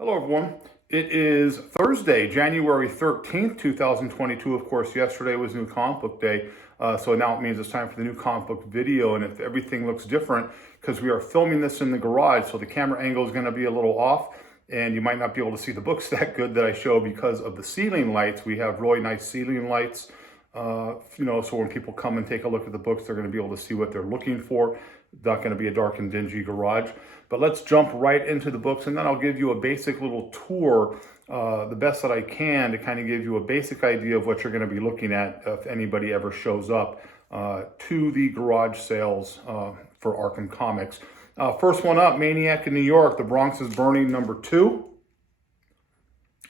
Hello, everyone. It is Thursday, January 13th, 2022. Of course, yesterday was New Comic Book Day, so now it means it's time for the new comic book video. And if everything looks different, because we are filming this in the garage, so the camera angle is going to be a little off, and you might not be able to see the books that good that I show because of the ceiling lights. We have really nice ceiling lights, so when people come and take a look at the books, they're going to be able to see what they're looking for. Not going to be a dark and dingy garage. But let's jump right into the books, and then I'll give you a basic little tour, the best that I can, to kind of give you a basic idea of what you're going to be looking at if anybody ever shows up to the garage sales for Arkham Comics. First one up, Maniac in New York, The Bronx is Burning, #2.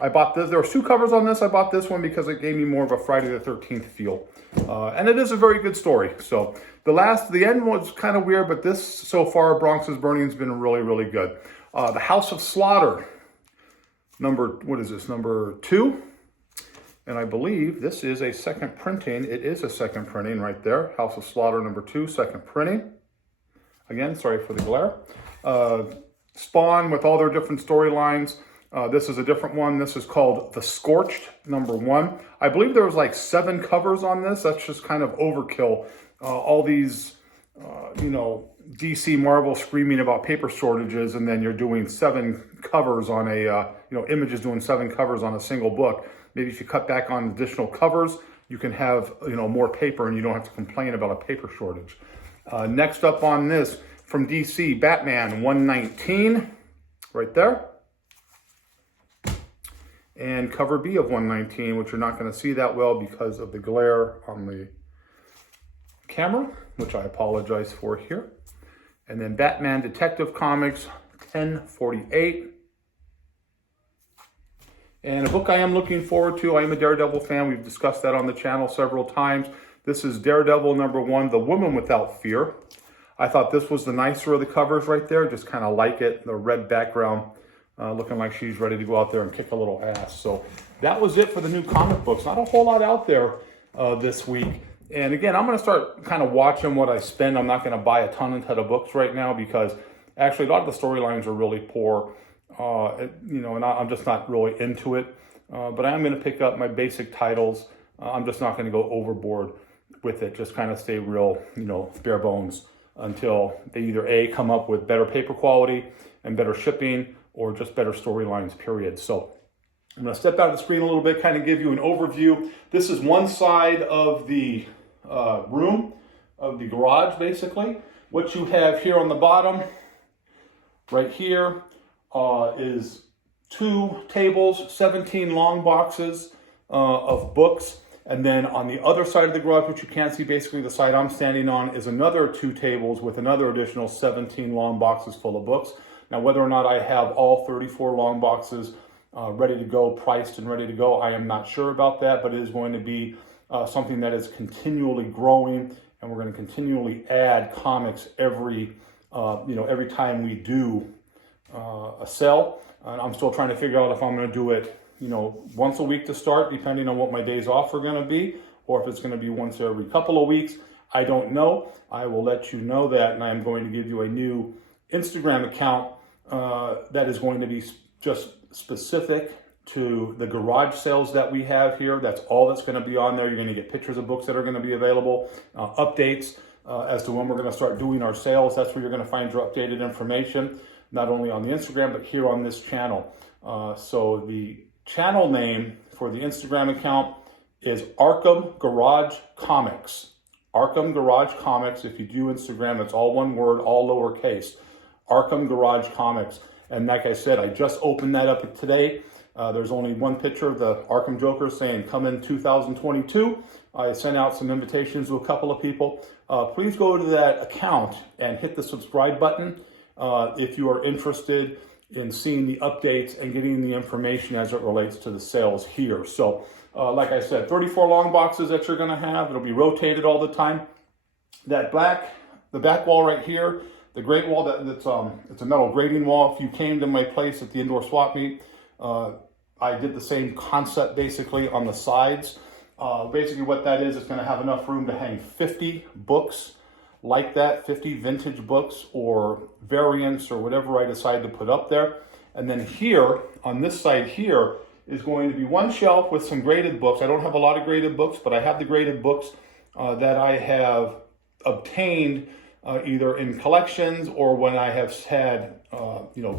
I bought this. There were two covers on this. I bought this one because it gave me more of a Friday the 13th feel. And it is a very good story. So the end was kind of weird, but this so far, Bronx is Burning, has been really, really good. The House of Slaughter, number 2. And I believe this is a second printing. It is a second printing right there. House of Slaughter, #2, second printing. Again, sorry for the glare. Spawn with all their different storylines. This is a different one. This is called The Scorched, #1. I believe there was like 7 covers on this. That's just kind of overkill. All these, DC Marvel screaming about paper shortages, and then you're doing 7 covers on Image is doing 7 covers on a single book. Maybe if you cut back on additional covers, you can have, more paper and you don't have to complain about a paper shortage. Next up on this, from DC, Batman 119, right there. And cover B of 119, which you're not going to see that well because of the glare on the camera, which I apologize for here. And then Batman Detective Comics 1048. And a book I am looking forward to. I am a Daredevil fan. We've discussed that on the channel several times. This is Daredevil #1, The Woman Without Fear. I thought this was the nicer of the covers right there. Just kind of like it. The red background. Looking like she's ready to go out there and kick a little ass. So that was it for the new comic books. Not a whole lot out there this week. And again, I'm going to start kind of watching what I spend. I'm not going to buy a ton of books right now because actually a lot of the storylines are really poor. And I'm just not really into it. But I am going to pick up my basic titles. I'm just not going to go overboard with it. Just kind of stay real, bare bones until they either A, come up with better paper quality and better shipping, or just better storylines, period. So I'm going to step out of the screen a little bit, kind of give you an overview. This is one side of the room, of the garage, basically. What you have here on the bottom, right here, is 2 tables, 17 long boxes of books. And then on the other side of the garage, which you can't see, basically the side I'm standing on, is another 2 tables with another additional 17 long boxes full of books. Now, whether or not I have all 34 long boxes ready to go, priced and ready to go, I am not sure about that, but it is going to be something that is continually growing, and we're going to continually add comics every time we do a sale. And I'm still trying to figure out if I'm going to do it, once a week to start, depending on what my days off are going to be, or if it's going to be once every couple of weeks. I don't know. I will let you know that, and I am going to give you a new Instagram account that is going to be just specific to the garage sales that we have here. That's all that's going to be on there. You're going to get pictures of books that are going to be available, updates as to when we're going to start doing our sales. That's where you're going to find your updated information, not only on the Instagram, but here on this channel. So the channel name for the Instagram account is Arkham Garage Comics. Arkham Garage Comics. If you do Instagram, it's all one word, all lowercase. Arkham Garage Comics. And like I said, I just opened that up today. There's only one picture of the Arkham Joker saying, come in 2022. I sent out some invitations to a couple of people. Please go to that account and hit the subscribe button if you are interested in seeing the updates and getting the information as it relates to the sales here. So, like I said, 34 long boxes that you're going to have. It'll be rotated all the time. The back wall right here, the grate wall, it's a metal grating wall. If you came to my place at the indoor swap meet, I did the same concept basically on the sides. Basically what that is, it's going to have enough room to hang 50 books like that, 50 vintage books or variants or whatever I decide to put up there. And then here, on this side here, is going to be one shelf with some graded books. I don't have a lot of graded books, but I have the graded books that I have obtained either in collections or when I have had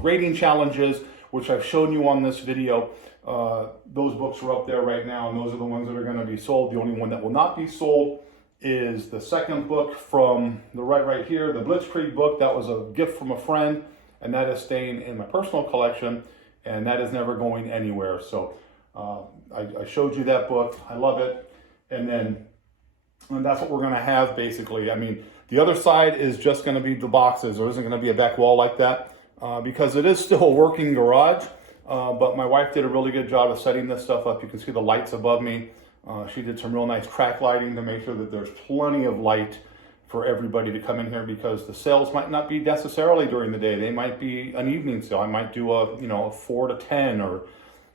grading challenges, which I've shown you on this video. Those books are up there right now, and those are the ones that are going to be sold. The only one that will not be sold is the second book from the right here, the Blitzkrieg book. That was a gift from a friend, and that is staying in my personal collection, and that is never going anywhere. So I showed you that book. I love it. And that's what we're going to have, basically. I mean, the other side is just going to be the boxes. There isn't going to be a back wall like that because it is still a working garage. But my wife did a really good job of setting this stuff up. You can see the lights above me. She did some real nice track lighting to make sure that there's plenty of light for everybody to come in here, because the sales might not be necessarily during the day. They might be an evening sale. I might do a 4 to 10 or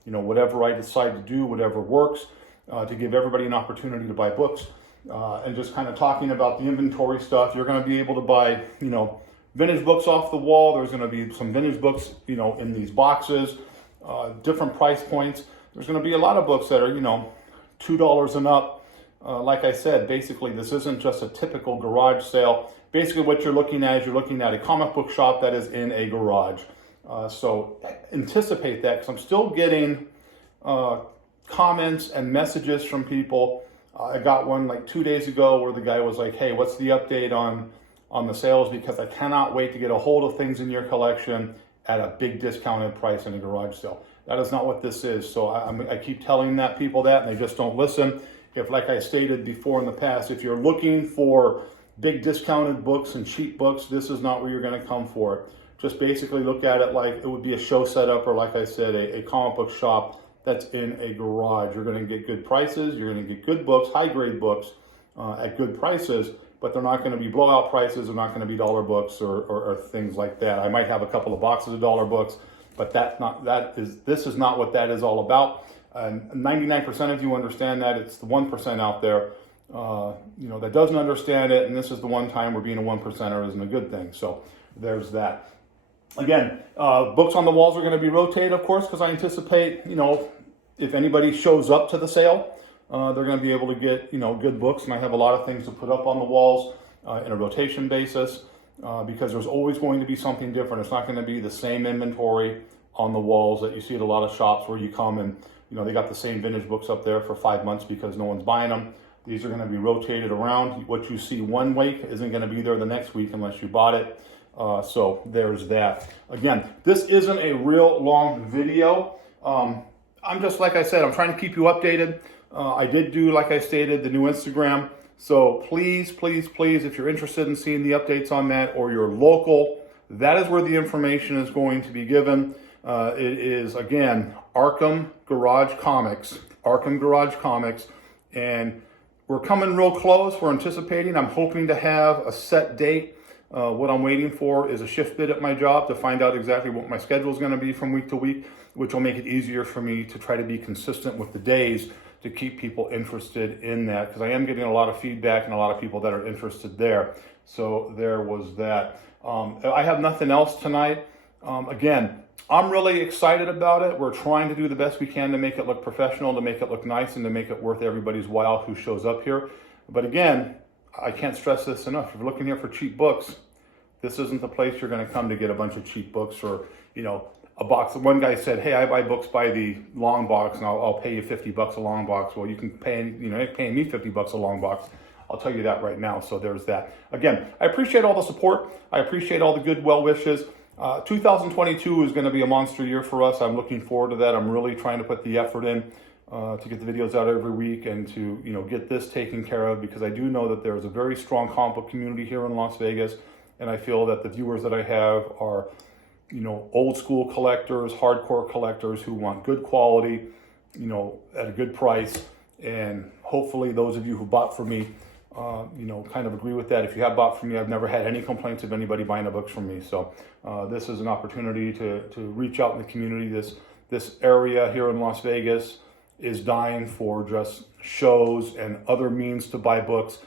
whatever I decide to do, whatever works, to give everybody an opportunity to buy books. And just kind of talking about the inventory stuff. You're going to be able to buy vintage books off the wall. There's going to be some vintage books in these boxes, different price points. There's going to be a lot of books that are $2 and up. Like I said, basically this isn't just a typical garage sale. Basically what you're looking at is you're looking at a comic book shop that is in a garage. So anticipate that, because I'm still getting comments and messages from people. I got one like 2 days ago where the guy was like, hey, what's the update on the sales? Because I cannot wait to get a hold of things in your collection at a big discounted price in a garage sale. That is not what this is. So I keep telling people that, and they just don't listen. If, like I stated before in the past, if you're looking for big discounted books and cheap books, this is not where you're going to come for it. Just basically look at it like it would be a show setup, or like I said, a comic book shop that's in a garage. You're going to get good prices. You're going to get good books, high grade books at good prices, but they're not going to be blowout prices. They're not going to be dollar books or things like that. I might have a couple of boxes of dollar books, but this is not what that is all about. And 99% of you understand that. It's the 1% out there, that doesn't understand it. And this is the one time where being a 1%er isn't a good thing. So there's that. Again, books on the walls are going to be rotated, of course, because I anticipate, if anybody shows up to the sale, they're going to be able to get, good books. And I have a lot of things to put up on the walls in a rotation basis because there's always going to be something different. It's not going to be the same inventory on the walls that you see at a lot of shops where you come and, they got the same vintage books up there for 5 months because no one's buying them. These are going to be rotated around. What you see one week isn't going to be there the next week unless you bought it. So there's that. Again, this isn't a real long video. I'm just, like I said, I'm trying to keep you updated. I did do, like I stated, the new Instagram. So please, please, please, if you're interested in seeing the updates on that, or you're local, that is where the information is going to be given. It is, again, Arkham Garage Comics. Arkham Garage Comics. And we're coming real close. We're anticipating. I'm hoping to have a set date. What I'm waiting for is a shift bid at my job to find out exactly what my schedule is going to be from week to week, which will make it easier for me to try to be consistent with the days to keep people interested in that, because I am getting a lot of feedback and a lot of people that are interested there. So there was that. I have nothing else tonight. Again, I'm really excited about it. We're trying to do the best we can to make it look professional, to make it look nice, and to make it worth everybody's while who shows up here. But again, I can't stress this enough. If you're looking here for cheap books, this isn't the place you're going to come to get a bunch of cheap books or, a box. One guy said, hey, I buy books by the long box and I'll pay you $50 a long box. Well, you can pay, you're paying me $50 a long box. I'll tell you that right now. So there's that. Again, I appreciate all the support. I appreciate all the good well wishes. 2022 is going to be a monster year for us. I'm looking forward to that. I'm really trying to put the effort in to get the videos out every week and to get this taken care of, because I do know that there's a very strong comic book community here in Las Vegas, and I feel that the viewers that I have are old school collectors, hardcore collectors who want good quality, at a good price. And hopefully those of you who bought from me kind of agree with that. If you have bought from me, I've never had any complaints of anybody buying a book from me. So this is an opportunity to reach out in the community. This area here in Las Vegas is dying for just shows and other means to buy books.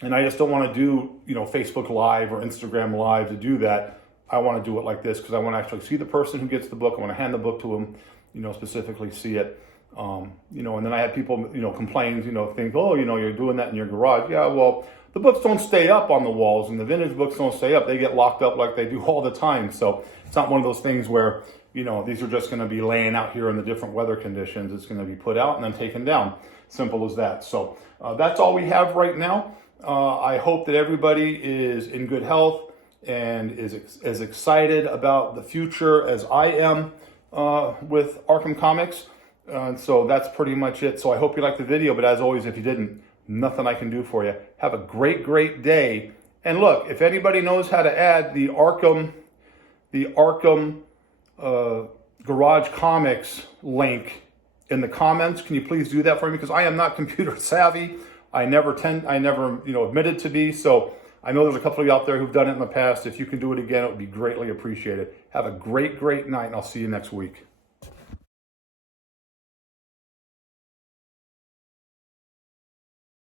And I just don't want to do, Facebook Live or Instagram Live to do that. I want to do it like this because I want to actually see the person who gets the book. I want to hand the book to them, specifically see it. And then I had people, complain, think, oh, you're doing that in your garage. Yeah, well, the books don't stay up on the walls, and the vintage books don't stay up. They get locked up like they do all the time. So it's not one of those things where, these are just going to be laying out here in the different weather conditions. It's going to be put out and then taken down. Simple as that. So that's all we have right now. I hope that everybody is in good health and is as excited about the future as I am with Arkham Comics. So that's pretty much it. So I hope you liked the video, but as always, if you didn't, nothing I can do for you. Have a great, great day. And look, if anybody knows how to add the Arkham Garage Comics link in the comments, can you please do that for me? Because I am not computer savvy. I never admitted to be. So I know there's a couple of you out there who've done it in the past. If you can do it again, it would be greatly appreciated. Have a great, great night, and I'll see you next week.